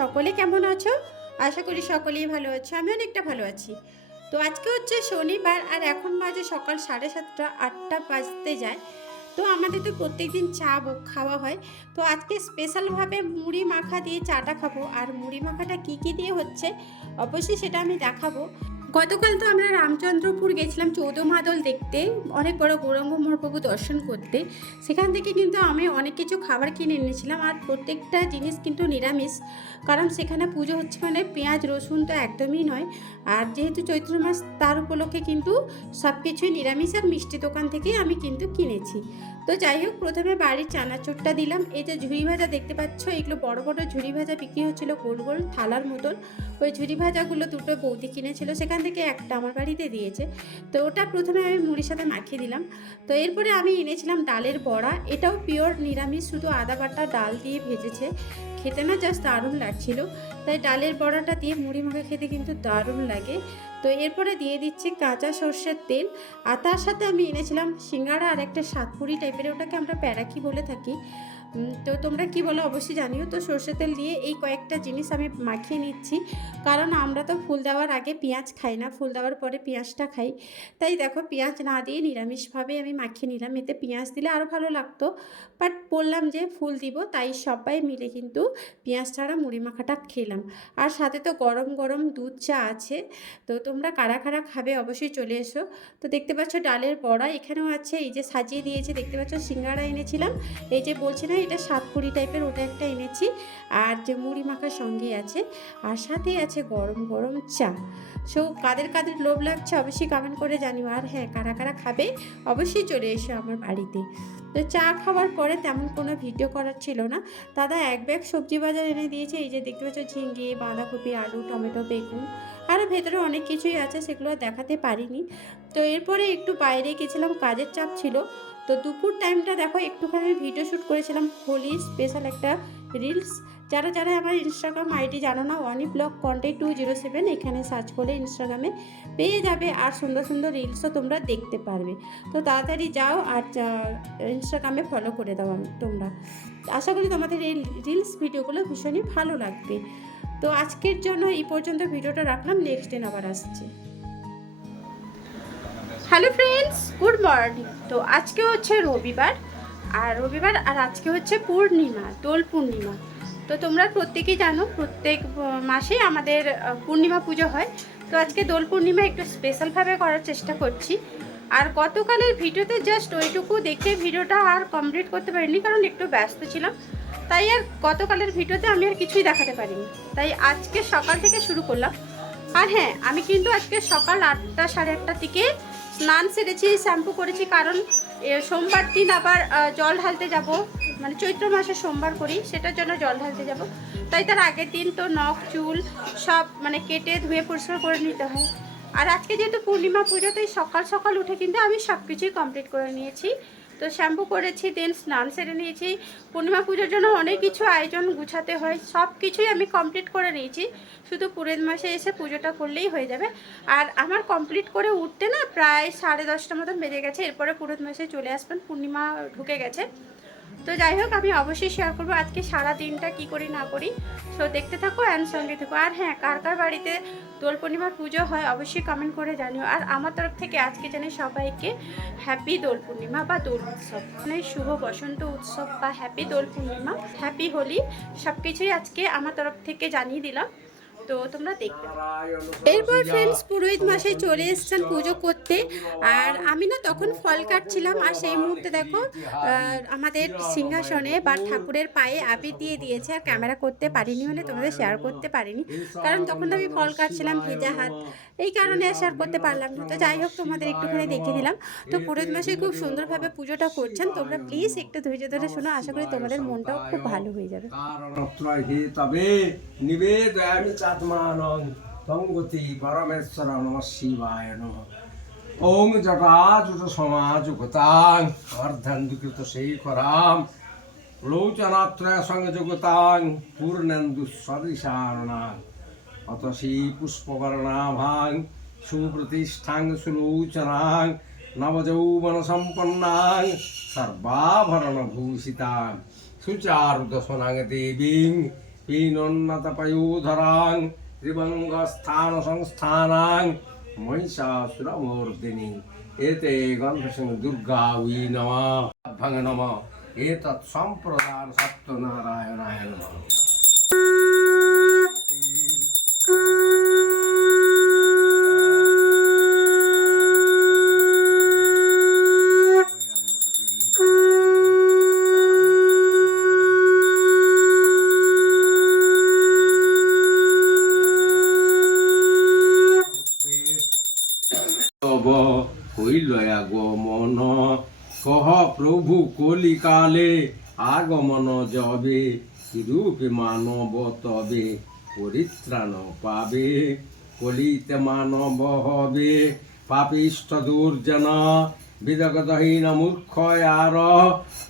সকলে কেমন আছো? আশা করি সকলেই ভালো আছো, আমি অনেকটা ভালো আছি। তো আজকে হচ্ছে শনিবার আর এখন বাজে সকাল সাড়ে সাতটা, আটটা বাজতে যায়। তো আমাদের তো প্রত্যেকদিন চা খাওয়া হয়। তো আজকে স্পেশালভাবে মুড়ি মাখা দিয়ে চাটা খাব। আর মুড়ি মাখাটা কী কী দিয়ে হচ্ছে? অবশ্যই সেটা আমি দেখাবো। গতকাল তো আমরা রামচন্দ্রপুর গেছিলাম চৌদ্দমাদল দেখতে, অনেক বড় গৌরঙ্গ মহাপ্রভু দর্শন করতে। সেখান থেকে কিন্তু আমি অনেক কিছু খাবার কিনে এনেছিলাম আর প্রত্যেকটা জিনিস কিন্তু নিরামিষ। কারণ সেখানে পুজো হচ্ছে মানে পেঁয়াজ, রসুন তো একদমই নয়। আর যেহেতু চৈত্র মাস, তার উপলক্ষে কিন্তু সব কিছুই নিরামিষ আর মিষ্টি দোকান থেকেই আমি কিন্তু কিনেছি। তো যাই হোক, প্রথমে বাড়ির চানাচুরটা দিলাম। এই যে ঝুড়ি ভাজা দেখতে পাচ্ছ, এগুলো বড় বড় ঝুড়ি ভাজা বিক্রি হচ্ছিল গোল গোল থালার মতন। ওই ঝুড়ি ভাজাগুলো দুটো বৌদি কিনেছিল, সেখান থেকে একটা আমার বাড়িতে দিয়েছে। তো ওটা প্রথমে আমি মুড়ির সাথে মাখিয়ে দিলাম। তো এরপরে আমি এনেছিলাম ডালের বড়া। এটাও পিওর নিরামিষ, শুধু আদা বাটা, ডাল দিয়ে ভেজেছে। খেতে না জাস্ট দারুণ লাগছিল। তাই ডালের বড়াটা দিয়ে মুড়ি মাখা খেতে কিন্তু দারুণ লাগে। তো এরপরে দিয়ে দিচ্ছি কাঁচা সর্ষের তেল। আর তার সাথে আমি এনেছিলাম সিঙ্গাড়া আর একটা সাতপুরি টাইপের ওটাকে আমরা প্যারাকি বলে থাকি। তো তোমরা কি বলো অবশ্যই জানিও। তো সর্ষের তেল দিয়ে এই কয়েকটা জিনিস আমি মাখিয়ে নিচ্ছি। কারণ আমরা তো ফুল দেওয়ার আগে পেঁয়াজ খাই না, ফুল দেওয়ার পরে পেঁয়াজটা খাই। তাই দেখো পেঁয়াজ না দিয়ে নিরামিষভাবে আমি মাখিয়ে নিলাম। এতে পেঁয়াজ দিলে আরও ভালো লাগতো। বাট বললাম যে ফুল দিব, তাই সবাই মিলে কিন্তু পেঁয়াজ ছাড়া মুড়ি মাখাটা খেলাম। আর সাথে তো গরম গরম দুধ চা আছে, তো তোমরা কারা কারা খাবে অবশ্যই চলে এসো। তো দেখতে পাচ্ছ ডালের বড়া এখানেও আছে, এই যে সাজিয়ে দিয়েছে, দেখতে পাচ্ছ সিঙ্গাড়া এনেছিলাম। এই যে বলছি না, এটা সাতপুরি টাইপের ওটা একটা এনেছি। আর যে মুড়ি মাখার সঙ্গে আছে, আর সাথেই আছে গরম গরম চা। সো কাদের কাদের লোভ লাগছে অবশ্যই কমেন্ট করে জানিও। আর হ্যাঁ কারা কারা খাবে অবশ্যই চলে এসো আমার বাড়িতে। তো চা খাওয়ার পরে তেমন কোনো ভিডিও করার ছিল না। দাদা এক ব্যাগ সবজি বাজার এনে দিয়েছে। এই যে দেখতে পাচ্ছ ঝিঙ্গি বাঁধাকপি, আলু, টমেটো, বেগুন আরও ভেতরে অনেক কিছুই আছে, সেগুলো দেখাতে পারিনি। তো এরপরে একটু বাইরে গেছিলাম, কাজের চাপ ছিল। তো দুপুর টাইমটা দেখো, একটুখানি ভিডিও শ্যুট করেছিলাম, হোলি স্পেশাল একটা রিলস যারা যারা আমার ইনস্টাগ্রাম আইডি জানো না ওয়ানি blog content two zero seven এখানে সার্চ করে ইনস্টাগ্রামে পেয়ে যাবে আর সুন্দর সুন্দর রিলসও তোমরা দেখতে পারবে। তো তাড়াতাড়ি যাও আর ইনস্টাগ্রামে ফলো করে দাও তোমরা। আশা করি তোমাদের এই রিলস ভিডিওগুলো ভীষণই ভালো লাগবে। তো আজকের জন্য এই পর্যন্ত ভিডিওটা রাখলাম নেক্সট দিন আবার আসছে। হ্যালো ফ্রেন্ডস গুড মর্নিং তো আজকে হচ্ছে রবিবার, আর রবিবার আর আজকে হচ্ছে পূর্ণিমা, দোল পূর্ণিমা। তো তোমরা প্রত্যেকেই জানো, প্রত্যেক মাসে আমাদের পূর্ণিমা পুজো হয়। তো আজকে দোল পূর্ণিমা একটু স্পেশালভাবে করার চেষ্টা করছি। আর গতকালের ভিডিওতে জাস্ট ওইটুকু দেখে ভিডিওটা আর কমপ্লিট করতে পারিনি, কারণ একটু ব্যস্ত ছিলাম। তাই আর গতকালের ভিডিওতে আমি আর কিছুই দেখাতে পারিনি। তাই আজকে সকাল থেকে শুরু করলাম। আর হ্যাঁ আমি কিন্তু আজকে সকাল আটটা, সাড়ে আটটার দিকে স্নান সেরেছি, শ্যাম্পু করেছি, কারণ সোমবার দিন আবার জল ঢালতে যাব। মানে চৈত্র মাসে সোমবার করি, সেটার জন্য জল ঢালতে যাব। তাই তার আগের দিন তো নখ, চুল সব মানে কেটে ধুয়ে পরিষ্কার করে নিতে হয়। আর আজকে যেহেতু পূর্ণিমা পুজো, তাই সকাল সকাল উঠে কিন্তু আমি সব কিছুই কমপ্লিট করে নিয়েছি। তো শ্যাম্পু করেছি দেন স্নান সেরে নিয়েছি। পূর্ণিমা পুজোর জন্য অনেক কিছু আয়োজন গুছাতে হয় সব কিছুই আমি কমপ্লিট করে নিয়েছি। শুধু পুরের মাসে এসে পুজোটা করলেই হয়ে যাবে। আর আমার কমপ্লিট করে উঠতে না প্রায় সাড়ে দশটা মতন বেজে গেছে, এরপরে পুরোত মাসে চলে আসবেন, পূর্ণিমা ঢুকে গেছে। তো যাই হোক, আমি অবশ্যই শেয়ার করব আজকে সারা দিনটা কি করি না করি। তো দেখতে থাকো অ্যান্ড সঙ্গে থাকো। আর হ্যাঁ কার কার বাড়িতে দোল পূর্ণিমার পুজো হয় অবশ্যই কমেন্ট করে জানিও। আর আমার তরফ থেকে আজকে জানি সবাইকে হ্যাপি দোল পূর্ণিমা বা দোল উৎসব। মানে শুভ বসন্ত উৎসব বা হ্যাপি দোল পূর্ণিমা হ্যাপি হোলি সব কিছুই আজকে আমার তরফ থেকে জানিয়ে দিলাম। তো তোমরা থাকো। এরপর ফ্রেন্ডস পুরোহিত মাসে চলে এসেছেন পুজো করতে। আর আমি না তখন ফল কাটছিলাম আর সেই মুহূর্তে দেখো আমাদের সিংহাসনে বা ঠাকুরের পায়ে আবির দিয়ে দিয়েছে আর ক্যামেরা করতে পারিনি বলে তোমাদের শেয়ার করতে পারিনি। কারণ তখন তো আমি ফল কাটছিলাম ভেজা হাত এই কারণে আর শেয়ার করতে পারলাম না। তো যাই হোক তোমাদের একটুখানি দেখিয়ে দিলাম তো পুরোহিত মাসে খুব সুন্দরভাবে পুজোটা করছেন। তোমরা প্লিজ একটু ধৈর্য ধরে শোনো আশা করি তোমাদের মনটাও খুব ভালো হয়ে যাবে। চাত্মানং তঙ্গতি পরমেশ্বর নম শিবায় নম ওম জটাজুট সমাজুগতাং অর্ধন্দুকৃত শেখরাম লোচনাত্রয় সংযোগতাং পূর্ণেন্দু সদৃশারণাং অতসী পুষ্পবর্ণাভাং সুপ্রতিষ্ঠাং সুলোচনাং নবযৌবন সম্পন্নাং সর্বাভরণ ভূষিতাং সুচারুদশনাং দেবীং পীনোন্নতপয়োধরাং ত্রিভঙ্গস্থান সংস্থানাং মহিষাসুরমূর্তিনি এতে গন্ধসিং দুর্গা উই নম ভঙ্গ নম এতৎ সম্প্রদান সত্যনারায়ণায় নম কলিকালে আগমন যবে রূপে মানব তবে পরিত্রাণ পাবে? কলিতে মানব হবে পাপিষ্ঠ দুর্জন বিদগতহীন মূর্খ আর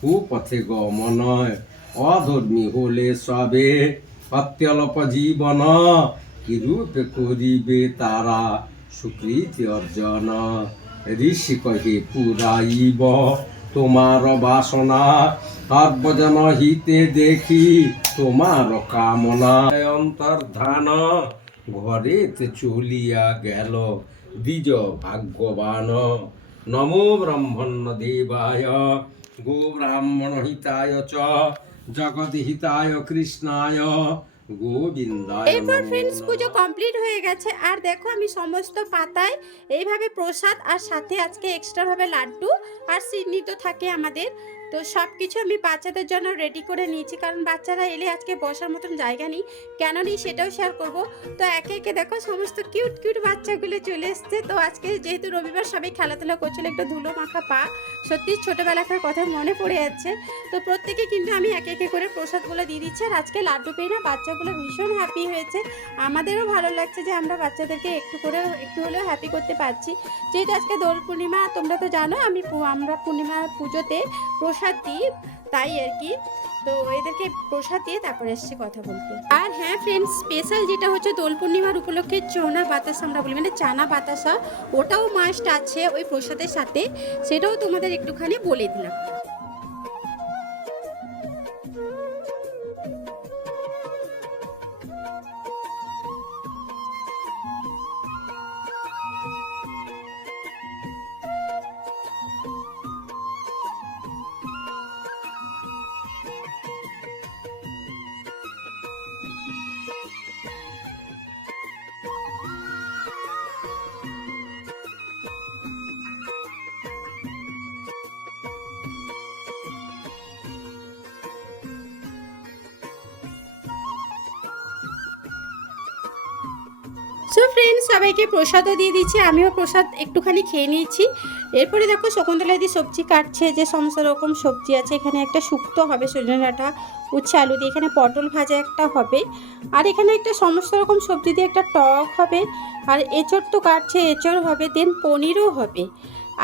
কুপথে গমন। অধর্মী হলে সবে অত্যল্প জীবন কি রূপে করিবে তারা সুকৃতি অর্জন? ঋষি কহে, পুরাইব তোমার বাসনা সর্বজন হিতে দেখি, তোমার কামনা। অন্তর্ধান, ঘরেতে চলিয়া গেল দ্বিজ ভাগ্যবান। নমো ব্রহ্মণ্য দেবায়, গো ব্রাহ্মণ হিতায় চ, জগৎ হিতায় কৃষ্ণায়। এরপর ফ্রেন্ডস পুজো কমপ্লিট হয়ে গেছে। আর দেখো আমি সমস্ত পাতায় এইভাবে প্রসাদ আর সাথে আজকে এক্সট্রাভাবে লাড্ডু আর সিডনি তো থাকে আমাদের। তো সব কিছু আমি বাচ্চাদের জন্য রেডি করে নিয়েছি। কারণ বাচ্চারা এলে আজকে বসার মতন জায়গা নেই। কেন নেই সেটাও শেয়ার করব। তো একে একে দেখো সমস্ত কিউট কিউট বাচ্চাগুলো চলে এসছে। তো আজকে যেহেতু রবিবার সবাই খেলাধুলা করছিল, একটু ধুলো মাখা পা। সত্যি ছোটোবেলাকার কথা মনে পড়ে যাচ্ছে। তো প্রত্যেকে কিন্তু আমি একে একে করে প্রসাদগুলো দিয়ে দিচ্ছি। আর আজকে লাড্ডু পেয়ে না বাচ্চাগুলো ভীষণ হ্যাপি হয়েছে। আমাদেরও ভালো লাগছে যে আমরা বাচ্চাদেরকে একটু করে একটু হলেও হ্যাপি করতে পারছি। যেহেতু আজকে দোল পূর্ণিমা, তোমরা তো জানো আমি আমরা পূর্ণিমা পুজোতে প্রসাদ দিই, তাই আর কি। তো এদেরকে প্রসাদ দিয়ে তারপরে এসছে কথা বলতে। আর হ্যাঁ ফ্রেন্ডস স্পেশাল যেটা হচ্ছে দোল পূর্ণিমার উপলক্ষে চোনা বাতাসা আমরা বলি মানে চানা বাতাসা, ওটাও মাস্ট আছে ওই প্রসাদের সাথে। সেটাও তোমাদের একটুখানি বলে দিলাম। সো ফ্রেন্ডস সবাইকে প্রসাদও দিয়ে দিচ্ছি। আমিও প্রসাদ একটুখানি খেয়ে নিয়েছি। এরপরে দেখো শকুন্তলা দি সবজি কাটছে, যে সমস্ত রকম সবজি আছে। এখানে একটা শুক্তো হবে, সজনে ডাঁটা, উচ্ছে আলু দিয়ে। এখানে পটল ভাজা একটা হবে। আর এখানে একটা সমস্ত রকম সবজি দিয়ে একটা টক হবে। আর এঁচড় তো কাটছে, এঁচড় হবে দেন পনিরও হবে।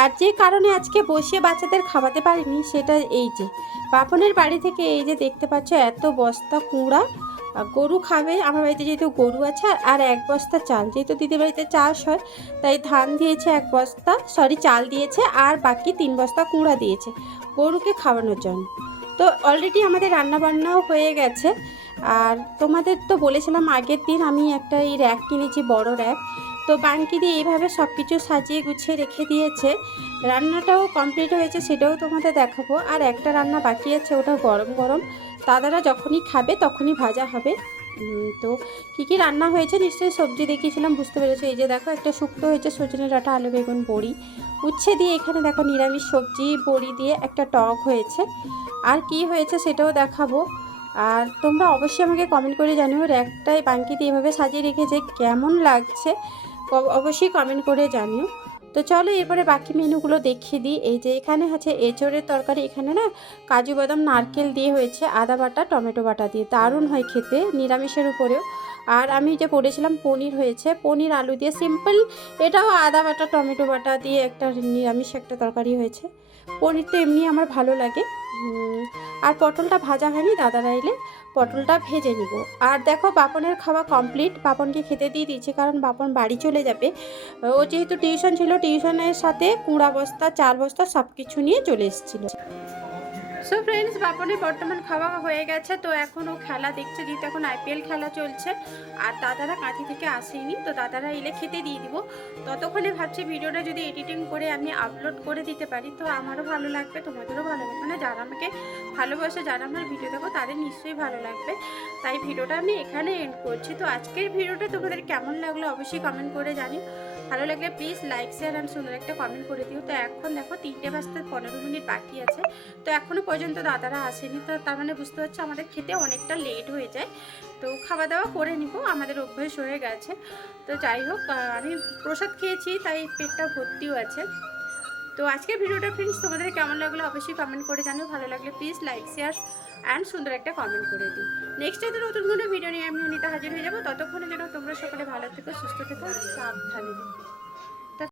আর যে কারণে আজকে বসিয়ে বাচ্চাদের খাওয়াতে পারিনি, সেটা এই যে, বাপনের বাড়ি থেকে এই যে দেখতে পাচ্ছ, এত বস্তা কুঁড়া। গরু খাবে। আমার বাড়িতে যেহেতু গরু আছে, আর- এক বস্তা চাল। যেহেতু দিদির বাড়িতে চাষ হয়, তাই ধান দিয়েছে এক বস্তা সরি চাল দিয়েছে, আর বাকি তিন বস্তা কুঁড়া দিয়েছে গরুকে খাওয়ানোর জন্য। তো অলরেডি আমাদের রান্নাবান্নাও হয়ে গেছে। আর তোমাদের তো বলেছিলাম আগের দিন আমি একটা এই র্যাক কিনেছি, বড় র্যাক তো বাঙ্কি দিয়ে এইভাবে সব কিছু সাজিয়ে গুছিয়ে রেখে দিয়েছে। রান্নাটাও কমপ্লিট হয়েছে, সেটাও তোমাদের দেখাবো। আর একটা রান্না বাকি আছে ওটা গরম গরম। দাদারা যখনই খাবে তখনই ভাজা হবে। তো কী কী রান্না হয়েছে নিশ্চয়ই সবজি দেখিয়েছিলাম, বুঝতে পেরেছ? এই যে দেখো, একটা শুক্তো হয়েছে সজনে ডাঁটা, আলু, বেগুন, বড়ি। উচ্ছে দিয়ে এখানে দেখো নিরামিষ সবজি, বড়ি দিয়ে একটা টক হয়েছে। আর কি হয়েছে সেটাও দেখাবো। আর তোমরা অবশ্যই আমাকে কমেন্ট করে জানিও, র্যাকটায় বাঙ্কিতে এভাবে সাজিয়ে রেখেছে, কেমন লাগছে? অবশ্যই কমেন্ট করে জানিও। তো চলো এরপরে বাকি মেনুগুলো দেখিয়ে দিই। এই যে এখানে আছে এঁচড়ের তরকারি, এখানে না কাজু, বাদাম, নারকেল দিয়ে হয়েছে আদা বাটা, টমেটো বাটা দিয়ে। দারুণ হয় খেতে, নিরামিষের উপরেও। আর আমি যে পড়েছিলাম পনির হয়েছে, পনির, আলু দিয়ে সিম্পল। এটাও আদা বাটা, টমেটো বাটা দিয়ে একটা নিরামিষ একটা তরকারি হয়েছে। পনির তো এমনি আমার ভালো লাগে। আর পটলটা ভাজা হয়নি, দাদারা এলে পটলটা ভেজে নিব। আর দেখো বাপনের খাওয়া কমপ্লিট বাপনকে খেতে দিয়ে দিয়েছি কারণ বাপন বাড়ি চলে যাবে। ও যেহেতু টিউশন ছিল টিউশনের সাথে কুড়া বস্তা, চার বস্তা সব কিছু নিয়ে চলে এসেছিল। সো ফ্রেন্ডস বাপনের বর্তমান খাওয়া হয়ে গেছে। তো এখন ও খেলা দেখছে, যেহেতু এখন আইপিএল খেলা চলছে। আর দাদারা কাঁথি থেকে আসেনি, তো দাদারা এলে খেতে দিয়ে দিব। ততক্ষণে ভাবছি ভিডিওটা যদি এডিটিং করে আমি আপলোড করে দিতে পারি। তো আমারও ভালো লাগবে, তোমাদেরও ভালো লাগবে। মানে যারা আমাকে ভালোবাসে, যারা আমার ভিডিও দেখো, তাদের নিশ্চয়ই ভালো লাগবে। তাই ভিডিওটা আমি এখানে এন্ড করছি। তো আজকের ভিডিওটা তোমাদের কেমন লাগল অবশ্যই কমেন্ট করে জানিও। ভালো লাগলে প্লিজ লাইক শেয়ার অ্যান্ড সুন্দর একটা কমেন্ট করে দিও। তো এখন দেখো তিনটে বাজতে পনেরো মিনিট বাকি আছে। তো এখনও পর্যন্ত দাদারা আসেনি। তো তার মানে বুঝতে পারছ আমাদের খেতে অনেকটা লেট হয়ে যায়। তো খাওয়া দাওয়া করে নিব, আমাদের অভ্যেস হয়ে গেছে। তো যাই হোক আমি প্রসাদ খেয়েছি, তাই পেটটা ভর্তিও আছে। তো আজকের ভিডিওটা ফ্রেন্ডস তোমাদের কেমন লাগল অবশ্যই কমেন্ট করে জানো ভালো লাগলে প্লিজ লাইক শেয়ার অ্যান্ড সুন্দর একটা কমেন্ট করে দিই নেক্সট ডে নতুন কোনো ভিডিও নিয়ে আমি নিতে হাজির হয়ে যাব। ততক্ষণে যেন তোমরা সকলে ভালো থেকো, সুস্থ থেকো, সাবধানে